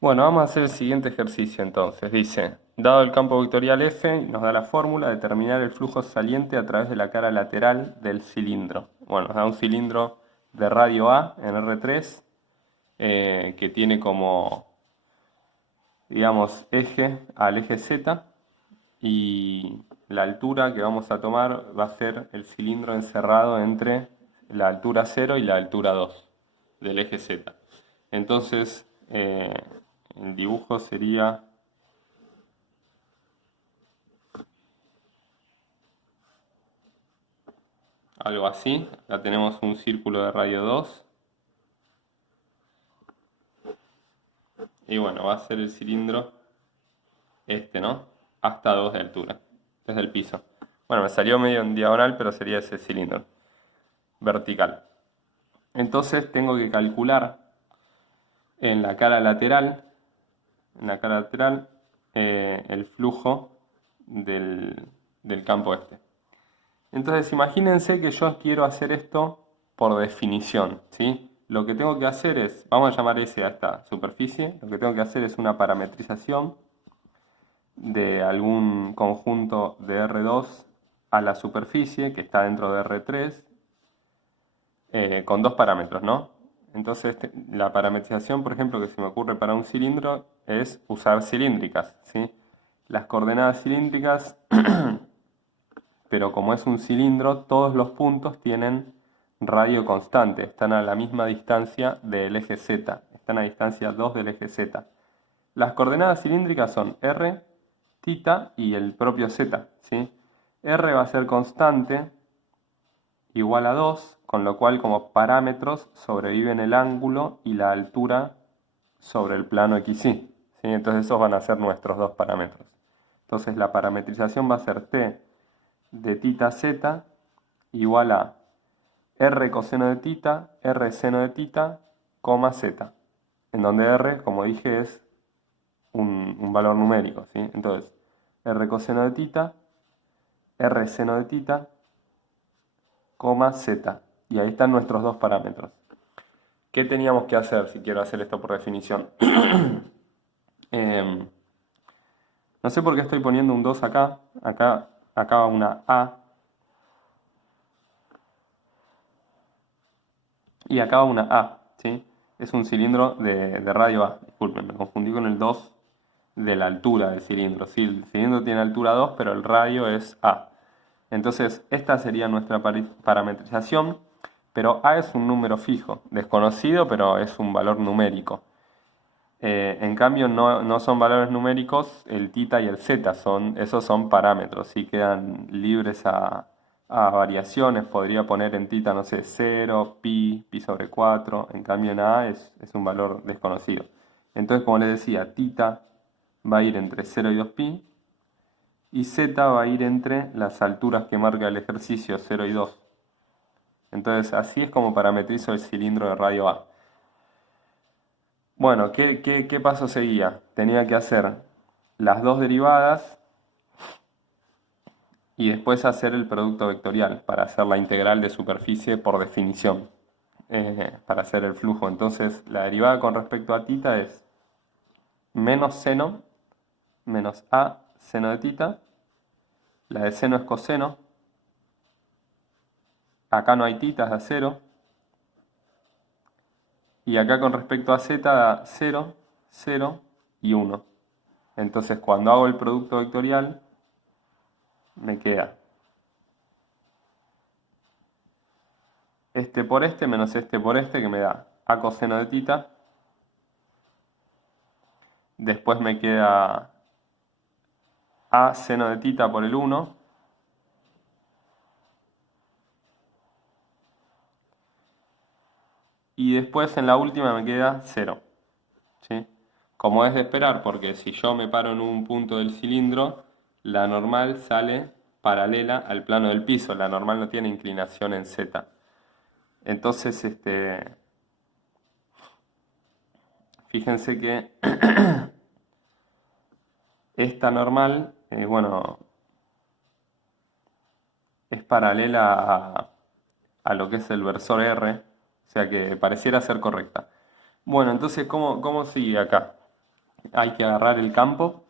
Bueno, vamos a hacer el siguiente ejercicio entonces. Dice, dado el campo vectorial F, nos da la fórmula, determinar el flujo saliente a través de la cara lateral del cilindro. Bueno, nos da un cilindro de radio A en R3 que tiene como, digamos, eje al eje Z y la altura que vamos a tomar va a ser el cilindro encerrado entre la altura 0 y la altura 2 del eje Z. Entonces, el dibujo sería algo así. Acá tenemos un círculo de radio 2 y bueno, va a ser el cilindro este, ¿no? Hasta 2 de altura, desde el piso. Bueno, me salió medio en diagonal, pero sería ese cilindro vertical. Entonces tengo que calcular en la cara lateral, el flujo del campo este. Entonces imagínense que yo quiero hacer esto por definición, ¿sí? Lo que tengo que hacer es, vamos a llamar S a esta superficie, lo que tengo que hacer es una parametrización de algún conjunto de R2 a la superficie que está dentro de R3 con dos parámetros, ¿no? Entonces la parametrización, por ejemplo, que se me ocurre para un cilindro es usar cilíndricas, ¿sí? Las coordenadas cilíndricas, pero como es un cilindro, todos los puntos tienen radio constante, están a la misma distancia del eje Z, están a distancia 2 del eje Z. Las coordenadas cilíndricas son R, θ y el propio Z, ¿sí? R va a ser constante igual a 2, con lo cual como parámetros sobreviven el ángulo y la altura sobre el plano XY, ¿sí? Entonces esos van a ser nuestros dos parámetros. Entonces la parametrización va a ser T de θ z igual a R coseno de θ, R seno de θ, coma z, en donde R, como dije, es un valor numérico, ¿sí? Entonces, R coseno de θ, R seno de θ, coma z. Y ahí están nuestros dos parámetros. ¿Qué teníamos que hacer si quiero hacer esto por definición? Em, no sé por qué estoy poniendo un 2 acá. Acá va una A. Y acá va una A, ¿sí? Es un cilindro de radio A. Disculpen, me confundí con el 2 de la altura del cilindro. Sí, el cilindro tiene altura 2, pero el radio es A. Entonces, esta sería nuestra parametrización, pero A es un número fijo, desconocido, pero es un valor numérico. En cambio, no son valores numéricos, el θ y el z, esos son parámetros, y quedan libres a variaciones. Podría poner en θ, no sé, 0, pi sobre 4, en cambio en A es un valor desconocido. Entonces, como les decía, θ va a ir entre 0 y 2pi, y z va a ir entre las alturas que marca el ejercicio 0 y 2. Entonces así es como parametrizo el cilindro de radio A. Bueno, ¿qué paso seguía? Tenía que hacer las dos derivadas y después hacer el producto vectorial para hacer la integral de superficie por definición, para hacer el flujo. Entonces la derivada con respecto a θ es menos seno menos a seno de θ. La de seno es coseno. Acá no hay θ, es a 0. Y acá con respecto a z da 0, 0 y 1. Entonces cuando hago el producto vectorial me queda este por este menos este por este, que me da a coseno de θ. Después me queda a seno de θ por el 1. Y después en la última me queda 0. ¿Sí? Como es de esperar, porque si yo me paro en un punto del cilindro, la normal sale paralela al plano del piso. La normal no tiene inclinación en Z. Entonces, fíjense que esta normal, bueno, es paralela a lo que es el versor R, o sea que pareciera ser correcta. Bueno, entonces, ¿cómo sigue acá? hay que agarrar el campo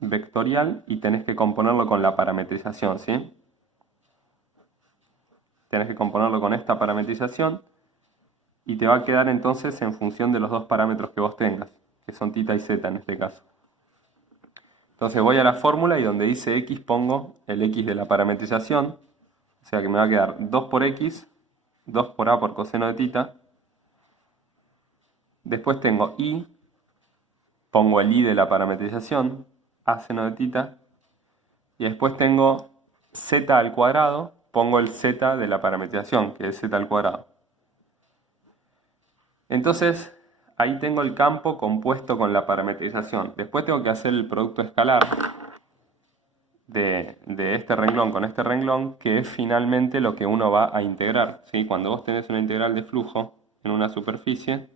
vectorial y tenés que componerlo con la parametrización, ¿sí? Tenés que componerlo con esta parametrización y te va a quedar entonces en función de los dos parámetros que vos tengas, que son θ y z en este caso. Entonces voy a la fórmula y donde dice x pongo el x de la parametrización, o sea que me va a quedar 2 por x, 2 por a por coseno de θ. Después tengo y, pongo el y de la parametrización, a seno de θ. Y después tengo z al cuadrado, pongo el z de la parametrización, que es z al cuadrado. Entonces, ahí tengo el campo compuesto con la parametrización. Después tengo que hacer el producto escalar de este renglón con este renglón, que es finalmente lo que uno va a integrar, ¿sí? Cuando vos tenés una integral de flujo en una superficie,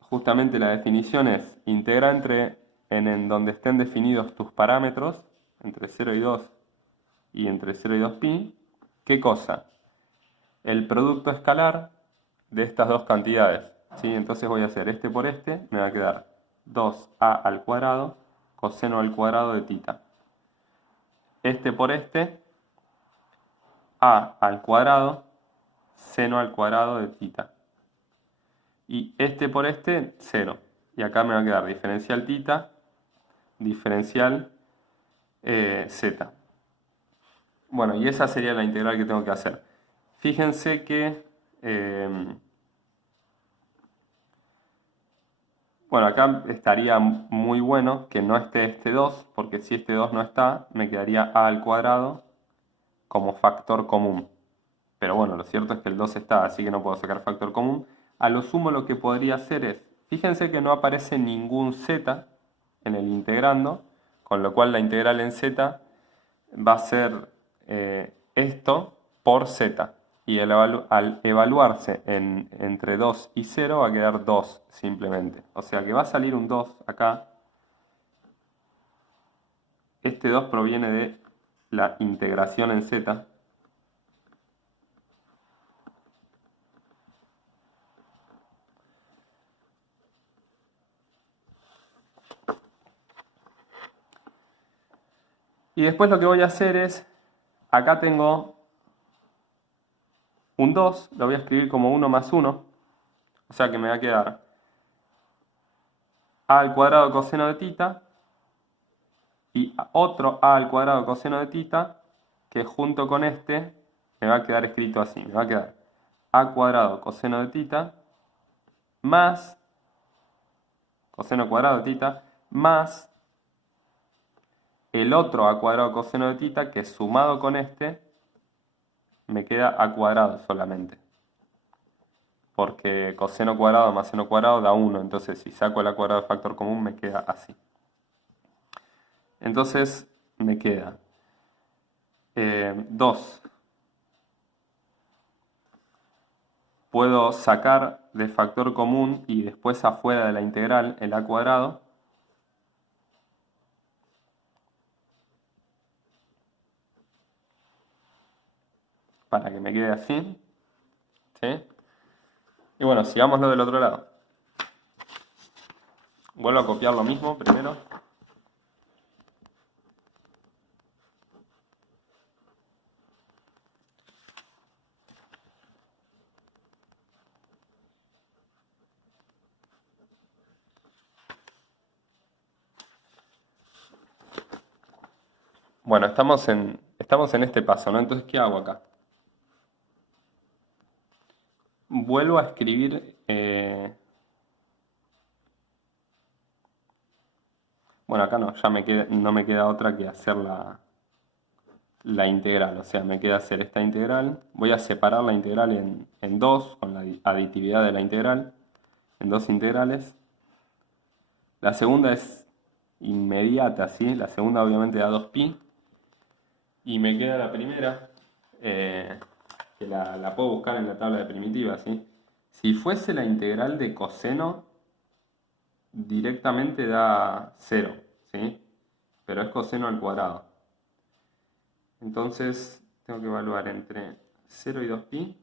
justamente la definición es integra en donde estén definidos tus parámetros, entre 0 y 2 y entre 0 y 2pi, ¿qué cosa? El producto escalar de estas dos cantidades, ¿sí? Entonces voy a hacer este por este, me va a quedar 2a al cuadrado coseno al cuadrado de θ. Este por este, a al cuadrado seno al cuadrado de θ. Y este por este, 0. Y acá me va a quedar diferencial θ, diferencial z. Bueno, y esa sería la integral que tengo que hacer. Fíjense que, bueno, acá estaría muy bueno que no esté este 2, porque si este 2 no está, me quedaría a al cuadrado como factor común. Pero bueno, lo cierto es que el 2 está, así que no puedo sacar factor común. A lo sumo lo que podría hacer es, fíjense que no aparece ningún z en el integrando, con lo cual la integral en z va a ser esto por z. Y al evaluarse entre 2 y 0 va a quedar 2 simplemente. O sea que va a salir un 2 acá. Este 2 proviene de la integración en z. Y después lo que voy a hacer es, acá tengo un 2, lo voy a escribir como 1 más 1, o sea que me va a quedar a al cuadrado coseno de θ y otro a al cuadrado coseno de θ que junto con este me va a quedar escrito así, me va a quedar a cuadrado coseno de θ más coseno cuadrado de θ más el otro a cuadrado coseno de θ que sumado con este me queda a cuadrado solamente. Porque coseno cuadrado más seno cuadrado da 1, entonces si saco el a cuadrado de factor común me queda así. Entonces me queda 2. Puedo sacar de factor común y después afuera de la integral el a cuadrado. Para que me quede así. ¿Sí? Y bueno, sigámoslo del otro lado. Vuelvo a copiar lo mismo primero. Bueno, estamos en este paso, ¿no? Entonces, ¿qué hago acá? Vuelvo a escribir... bueno, acá no, ya no me queda otra que hacer la integral. O sea, me queda hacer esta integral. Voy a separar la integral en dos, con la aditividad de la integral, en dos integrales. La segunda es inmediata, ¿sí? La segunda obviamente da 2pi. Y me queda la primera, que la puedo buscar en la tabla de primitivas, ¿sí? Si fuese la integral de coseno, directamente da 0, ¿sí? Pero es coseno al cuadrado. Entonces tengo que evaluar entre 0 y 2pi.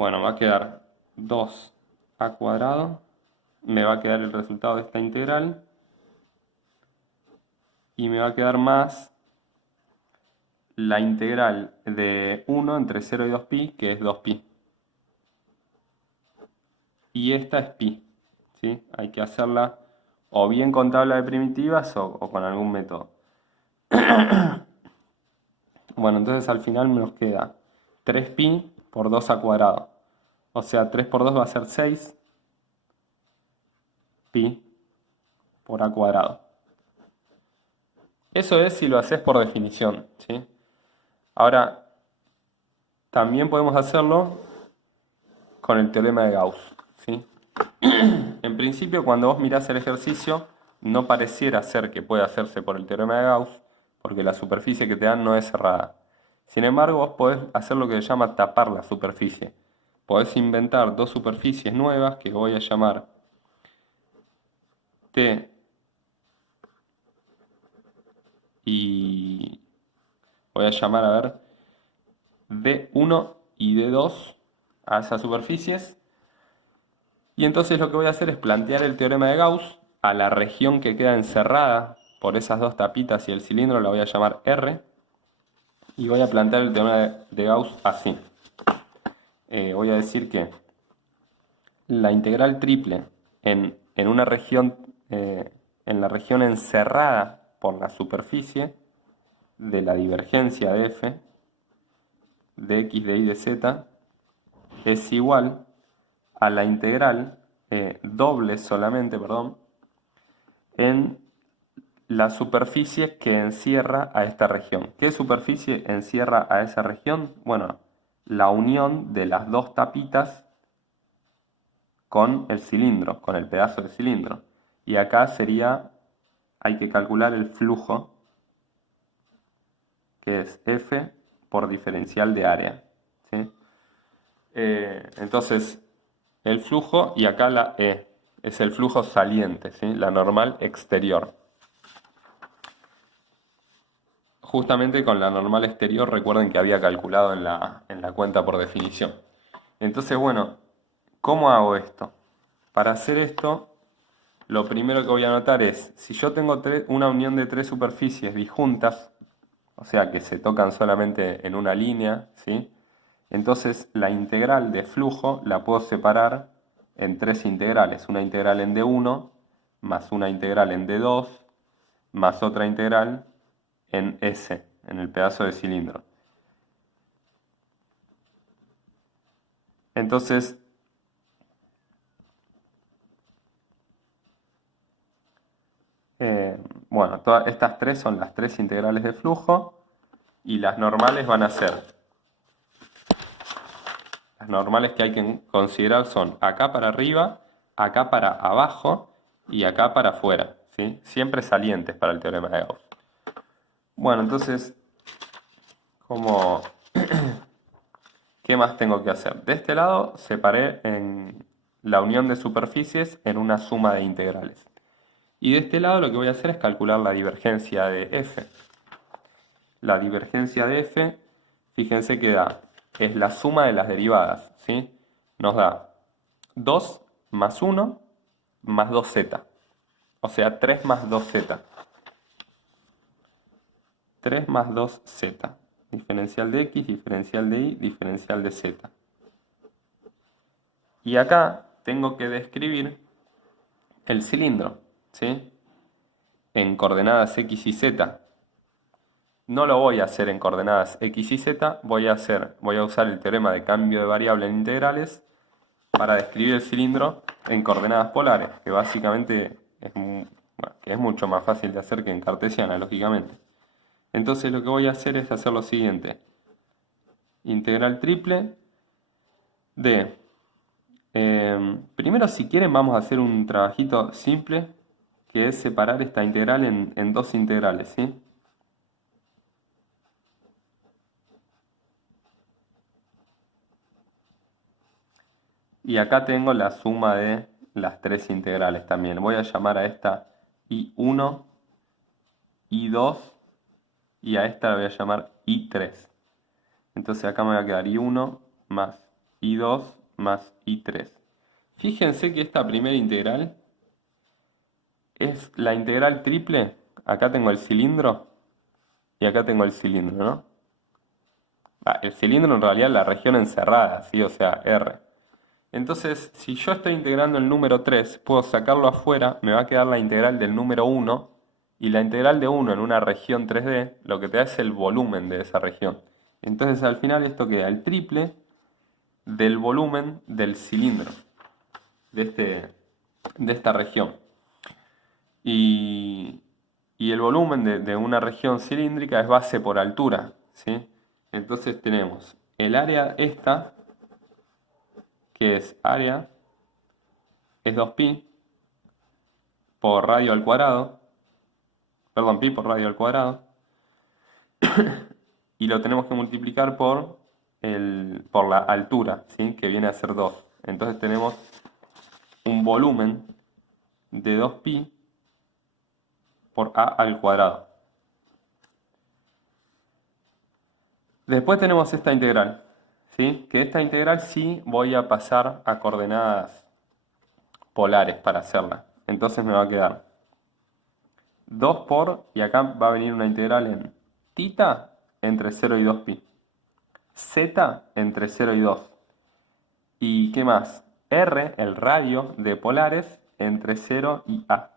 bueno, va a quedar 2a cuadrado, me va a quedar el resultado de esta integral, y me va a quedar más la integral de 1 entre 0 y 2pi, que es 2pi. Y esta es pi, ¿sí? Hay que hacerla o bien con tabla de primitivas o con algún método. Bueno, entonces al final nos queda 3pi por 2a cuadrado. O sea, 3 por 2 va a ser 6 pi por a cuadrado. Eso es si lo haces por definición, ¿sí? Ahora, también podemos hacerlo con el teorema de Gauss, ¿sí? En principio, cuando vos mirás el ejercicio, no pareciera ser que pueda hacerse por el teorema de Gauss, porque la superficie que te dan no es cerrada. Sin embargo, vos podés hacer lo que se llama tapar la superficie. Podés inventar dos superficies nuevas que voy a llamar T y voy a llamar, a ver, D1 y D2 a esas superficies. Y entonces lo que voy a hacer es plantear el teorema de Gauss a la región que queda encerrada por esas dos tapitas y el cilindro, la voy a llamar R. Y voy a plantear el teorema de Gauss así. Voy a decir que la integral triple en una región, en la región encerrada por la superficie de la divergencia de f, de x, de y, de z, es igual a la integral doble solamente, perdón, en la superficie que encierra a esta región. ¿Qué superficie encierra a esa región? Bueno, la unión de las dos tapitas con el cilindro, con el pedazo de cilindro. Y acá sería, hay que calcular el flujo, que es F por diferencial de área, ¿sí? Entonces, el flujo, y acá la E, es el flujo saliente, ¿sí? La normal exterior. Justamente con la normal exterior, recuerden que había calculado en la cuenta por definición. Entonces, bueno, ¿cómo hago esto? Para hacer esto, lo primero que voy a anotar es, si yo tengo una unión de tres superficies disjuntas, o sea que se tocan solamente en una línea, ¿sí? Entonces la integral de flujo la puedo separar en tres integrales. Una integral en D1, más una integral en D2, más otra integral en S, en el pedazo de cilindro. Entonces, bueno, todas estas tres son las tres integrales de flujo y las normales van a ser, las normales que hay que considerar son acá para arriba, acá para abajo y acá para afuera, ¿sí? Siempre salientes para el teorema de Gauss. Bueno, entonces, ¿cómo, qué más tengo que hacer? De este lado separé en la unión de superficies en una suma de integrales. Y de este lado lo que voy a hacer es calcular la divergencia de f. La divergencia de f, fíjense que es la suma de las derivadas, ¿sí? Nos da 2 más 1 más 2z. O sea, 3 más 2z. 3 más 2z. Diferencial de x, diferencial de y, diferencial de z. Y acá tengo que describir el cilindro, ¿sí? En coordenadas x y z. No lo voy a hacer en coordenadas x y z, voy a usar el teorema de cambio de variable en integrales para describir el cilindro en coordenadas polares, que básicamente es mucho más fácil de hacer que en cartesiana, lógicamente. Entonces lo que voy a hacer es hacer lo siguiente. Integral triple de... primero, si quieren, vamos a hacer un trabajito simple, que es separar esta integral en dos integrales, ¿sí? Y acá tengo la suma de las tres integrales también. Voy a llamar a esta I1, I2 y a esta la voy a llamar I3. Entonces acá me va a quedar I1 más I2 más I3. Fíjense que esta primera integral es la integral triple. Acá tengo el cilindro y acá tengo el cilindro, ¿no? El cilindro en realidad es la región encerrada, ¿sí? O sea, R. Entonces, si yo estoy integrando el número 3, puedo sacarlo afuera, me va a quedar la integral del número 1, y la integral de 1 en una región 3D lo que te da es el volumen de esa región. Entonces al final esto queda el triple del volumen del cilindro, de esta región. Y el volumen de una región cilíndrica es base por altura, ¿sí? Entonces tenemos el área esta, que es área, es 2pi por radio al cuadrado, perdón, pi por radio al cuadrado, y lo tenemos que multiplicar por la altura, ¿sí? Que viene a ser 2. Entonces tenemos un volumen de 2pi por a al cuadrado. Después tenemos esta integral, ¿sí? Que esta integral sí voy a pasar a coordenadas polares para hacerla. Entonces me va a quedar 2 por, y acá va a venir una integral en tita entre 0 y 2pi. Z entre 0 y 2. ¿Y qué más? R, el radio de polares, entre 0 y A.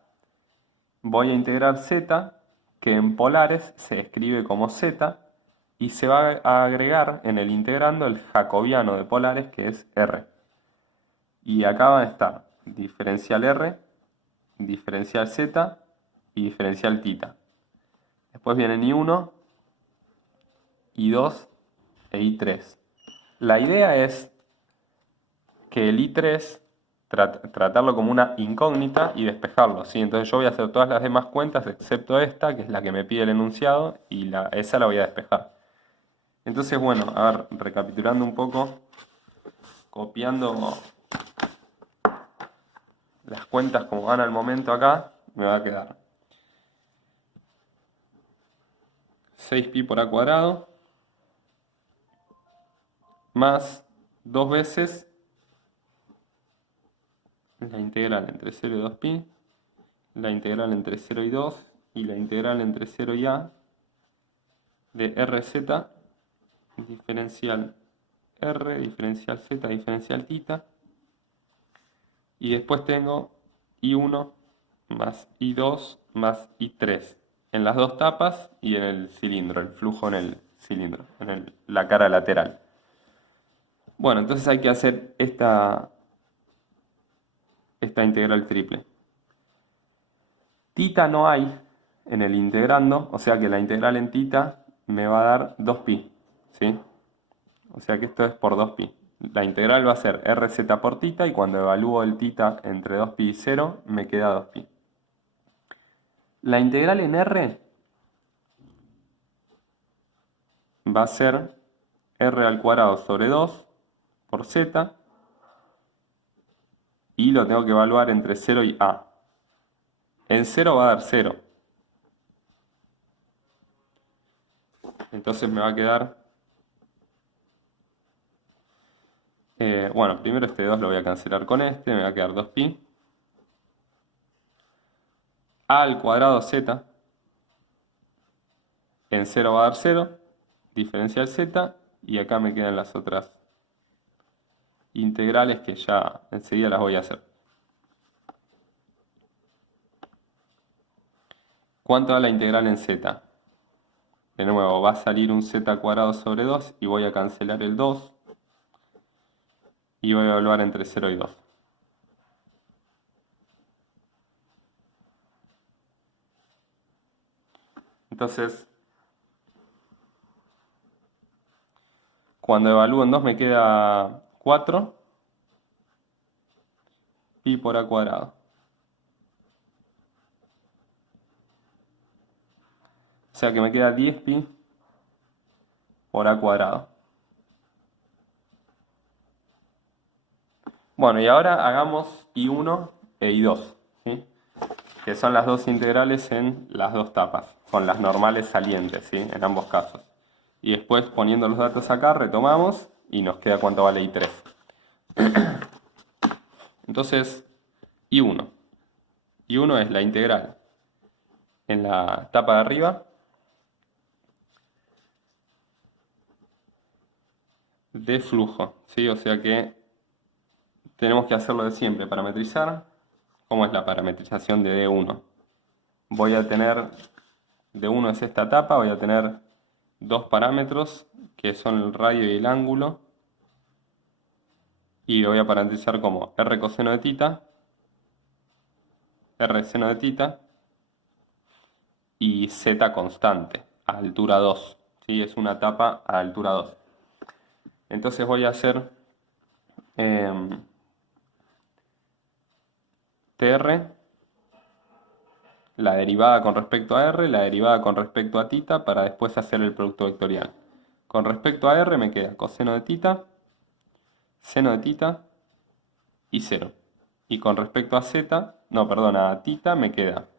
Voy a integrar Z, que en polares se escribe como Z, y se va a agregar en el integrando el jacobiano de polares, que es R. Y acá van a estar diferencial R, diferencial Z y diferencial tita. Después vienen I1, I2 e I3. La idea es que el I3 tratarlo como una incógnita y despejarlo, ¿sí? Entonces yo voy a hacer todas las demás cuentas excepto esta, que es la que me pide el enunciado, y esa la voy a despejar. Entonces, bueno, a ver, recapitulando un poco, copiando las cuentas como van al momento acá, me va a quedar 6pi por a cuadrado más 2 veces la integral entre 0 y 2pi, la integral entre 0 y 2 y la integral entre 0 y a de rz diferencial r, diferencial z, diferencial tita. Y después tengo I1 más I2 más I3 en las dos tapas y en el cilindro, el flujo en el cilindro, en la cara lateral. Bueno, entonces hay que hacer esta integral triple. Tita no hay en el integrando, o sea que la integral en tita me va a dar 2pi, ¿sí? O sea que esto es por 2pi. La integral va a ser rz por tita, y cuando evalúo el tita entre 2pi y 0 me queda 2pi. La integral en r va a ser r al cuadrado sobre 2 por z, y lo tengo que evaluar entre 0 y a. En 0 va a dar 0. Entonces me va a quedar... bueno, primero este 2 lo voy a cancelar con este, me va a quedar 2pi. A al cuadrado z, en 0 va a dar 0, diferencial z, y acá me quedan las otras integrales que ya enseguida las voy a hacer. ¿Cuánto da la integral en z? De nuevo, va a salir un z cuadrado sobre 2 y voy a cancelar el 2. Y voy a evaluar entre 0 y 2. Entonces, cuando evalúo en 2 me queda 4 pi por a cuadrado. O sea que me queda 10 pi por a cuadrado. Bueno, y ahora hagamos I1 e I2, ¿sí? Que son las dos integrales en las dos tapas, con las normales salientes, ¿sí? En ambos casos. Y después, poniendo los datos acá, retomamos y nos queda cuánto vale I3. Entonces, I1. I1 es la integral en la tapa de arriba de flujo, ¿sí? O sea que tenemos que hacerlo de siempre, parametrizar. ¿Cómo es la parametrización de D1? Voy a tener, D1 es esta tapa, voy a tener dos parámetros que son el radio y el ángulo. Y lo voy a parametrizar como R coseno de tita, R seno de tita y Z constante a altura 2. ¿Sí? Es una tapa a altura 2. Entonces voy a hacer TR, la derivada con respecto a R, la derivada con respecto a tita, para después hacer el producto vectorial. Con respecto a R me queda coseno de tita, seno de tita y 0. Y con respecto a Z, no, perdón, a tita me queda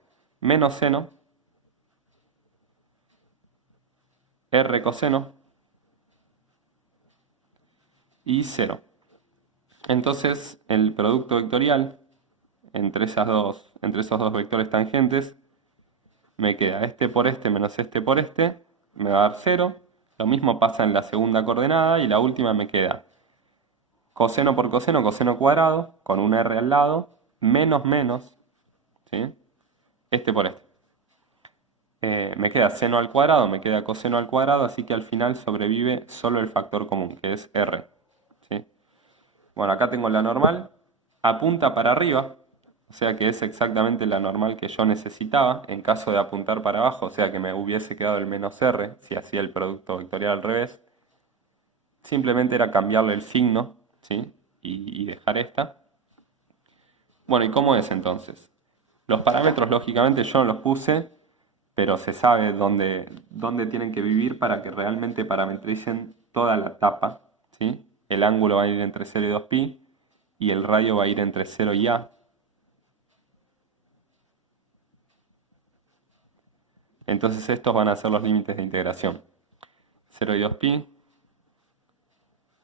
menos seno, R coseno y 0. Entonces el producto vectorial entre esos dos vectores tangentes me queda este por este menos este por este, me va a dar 0. Lo mismo pasa en la segunda coordenada y la última me queda coseno por coseno, coseno cuadrado, con un R al lado, menos menos, ¿sí? Este por este. Me queda seno al cuadrado, me queda coseno al cuadrado, así que al final sobrevive solo el factor común, que es R, ¿sí? Bueno, acá tengo la normal, apunta para arriba, o sea que es exactamente la normal que yo necesitaba. En caso de apuntar para abajo, o sea que me hubiese quedado el menos R, si hacía el producto vectorial al revés, simplemente era cambiarle el signo, ¿sí? Y dejar esta. Bueno, ¿y cómo es entonces? Los parámetros, lógicamente, yo no los puse, pero se sabe dónde tienen que vivir para que realmente parametricen toda la tapa, ¿sí? El ángulo va a ir entre 0 y 2pi y el radio va a ir entre 0 y a. Entonces estos van a ser los límites de integración. 0 y 2pi,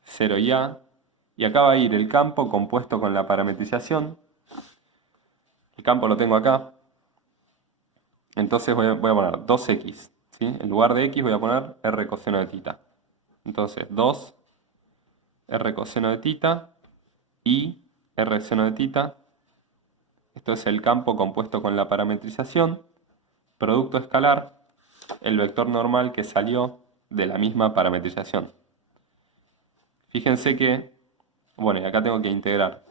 0 y a. Y acá va a ir el campo compuesto con la parametrización. El campo lo tengo acá. Entonces voy a poner 2x, ¿sí? En lugar de x voy a poner r coseno de tita. Entonces 2 r coseno de tita y r seno de tita. Esto es el campo compuesto con la parametrización. Producto escalar, el vector normal que salió de la misma parametrización. Fíjense que, bueno, y acá tengo que integrar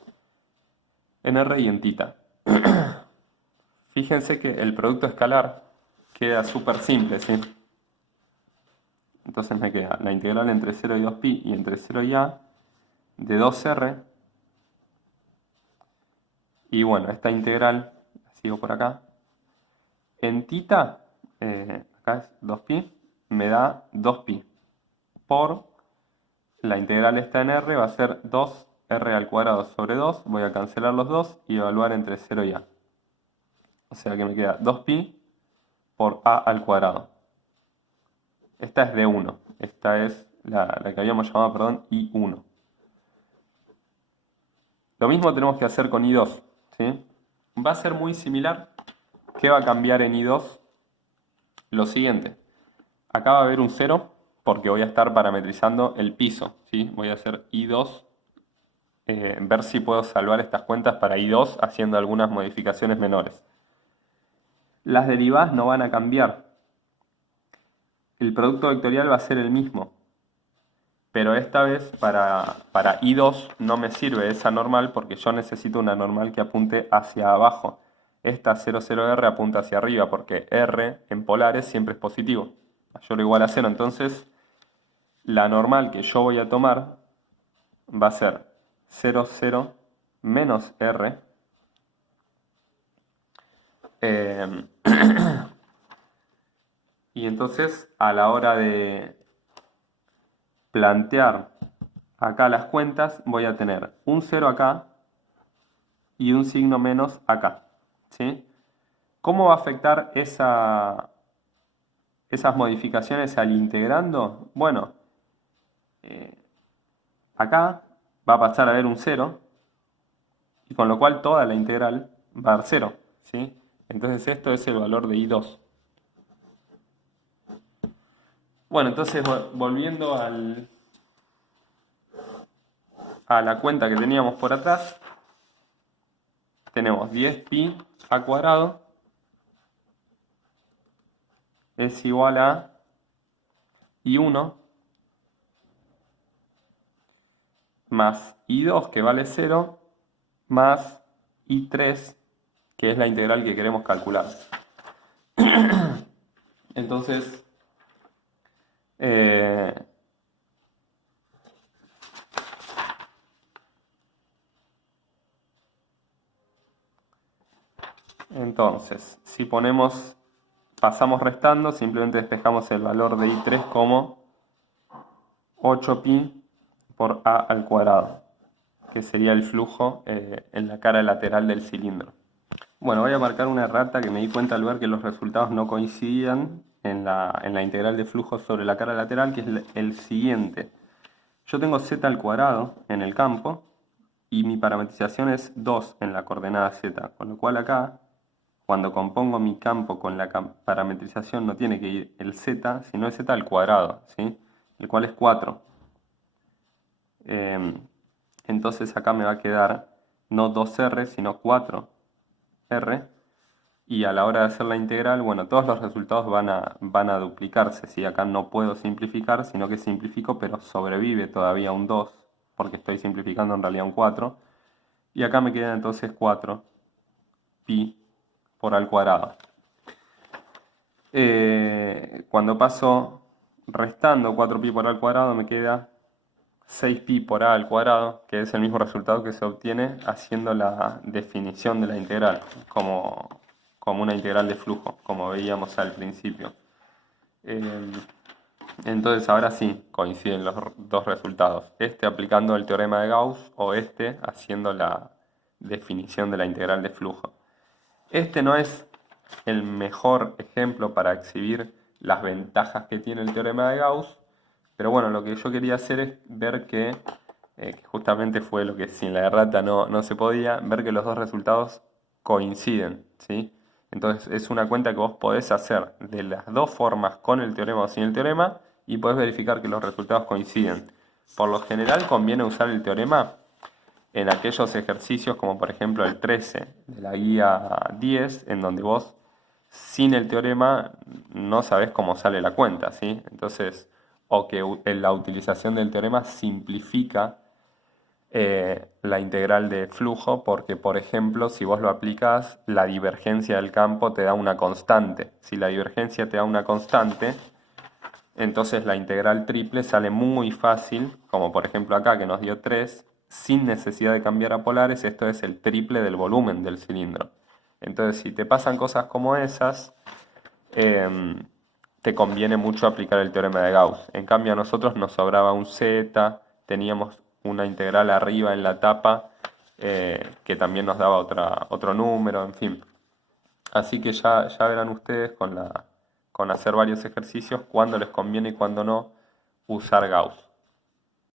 en r y en tita. Fíjense que el producto escalar queda súper simple, ¿sí? Entonces me queda la integral entre 0 y 2pi y entre 0 y a de 2r. Y bueno, esta integral, la sigo por acá, en tita, acá es 2pi, me da 2pi. Por la integral esta en r va a ser 2r al cuadrado sobre 2. Voy a cancelar los 2 y evaluar entre 0 y a. O sea que me queda 2pi por a al cuadrado. Esta es D1. Esta es la que habíamos llamado, perdón, I1. Lo mismo tenemos que hacer con I2, ¿sí? Va a ser muy similar. ¿Qué va a cambiar en I2? Lo siguiente. Acá va a haber un 0 porque voy a estar parametrizando el piso, ¿sí? Voy a hacer I2, ver si puedo salvar estas cuentas para I2 haciendo algunas modificaciones menores. Las derivadas no van a cambiar. El producto vectorial va a ser el mismo. Pero esta vez para I2 no me sirve esa normal porque yo necesito una normal que apunte hacia abajo. Esta 00R apunta hacia arriba porque R en polares siempre es positivo. Mayor o igual a 0. Entonces la normal que yo voy a tomar va a ser 00 menos R. Y entonces a la hora de plantear acá las cuentas voy a tener un 0 acá y un signo menos acá, ¿sí? ¿Cómo va a afectar esas modificaciones al integrando? Bueno, acá va a pasar a haber un 0, y con lo cual toda la integral va a dar 0, ¿sí? Entonces esto es el valor de I2. Bueno, entonces volviendo a la cuenta que teníamos por atrás, tenemos 10pi a cuadrado es igual a I1 más I2, que vale 0, más I3, que es la integral que queremos calcular. Entonces, si pasamos restando, simplemente despejamos el valor de I3 como 8pi por a al cuadrado, que sería el flujo en la cara lateral del cilindro. Bueno, voy a marcar una errata que me di cuenta al ver que los resultados no coincidían en la integral de flujo sobre la cara lateral, que es el siguiente. Yo tengo z al cuadrado en el campo y mi parametrización es 2 en la coordenada z, con lo cual acá, cuando compongo mi campo con la parametrización, no tiene que ir el z, sino el z al cuadrado, ¿sí? El cual es 4. Entonces acá me va a quedar no 2r, sino 4r. Y a la hora de hacer la integral, bueno, todos los resultados van a duplicarse. ¿Sí? Acá no puedo simplificar, sino que simplifico, pero sobrevive todavía un 2, porque estoy simplificando en realidad un 4. Y acá me queda entonces 4pi por al cuadrado. Cuando paso restando 4pi por al cuadrado, me queda 6pi por a al cuadrado, que es el mismo resultado que se obtiene haciendo la definición de la integral, como una integral de flujo, como veíamos al principio. Entonces ahora sí coinciden los dos resultados, este aplicando el teorema de Gauss o este haciendo la definición de la integral de flujo. Este no es el mejor ejemplo para exhibir las ventajas que tiene el teorema de Gauss, pero bueno, lo que yo quería hacer es ver que justamente fue lo que sin la errata no se podía, ver que los dos resultados coinciden, ¿sí? Entonces es una cuenta que vos podés hacer de las dos formas, con el teorema o sin el teorema, y podés verificar que los resultados coinciden. Por lo general conviene usar el teorema en aquellos ejercicios como por ejemplo el 13 de la guía 10, en donde vos sin el teorema no sabés cómo sale la cuenta, ¿sí? Entonces, o que la utilización del teorema simplifica la integral de flujo, porque por ejemplo si vos lo aplicás, la divergencia del campo te da una constante. Si la divergencia te da una constante, entonces la integral triple sale muy fácil, como por ejemplo acá que nos dio 3, sin necesidad de cambiar a polares. Esto es el triple del volumen del cilindro. Entonces si te pasan cosas como esas, te conviene mucho aplicar el teorema de Gauss. En cambio a nosotros nos sobraba un z, teníamos una integral arriba en la tapa que también nos daba otro número, en fin. Así que ya verán ustedes con hacer varios ejercicios cuándo les conviene y cuándo no usar Gauss.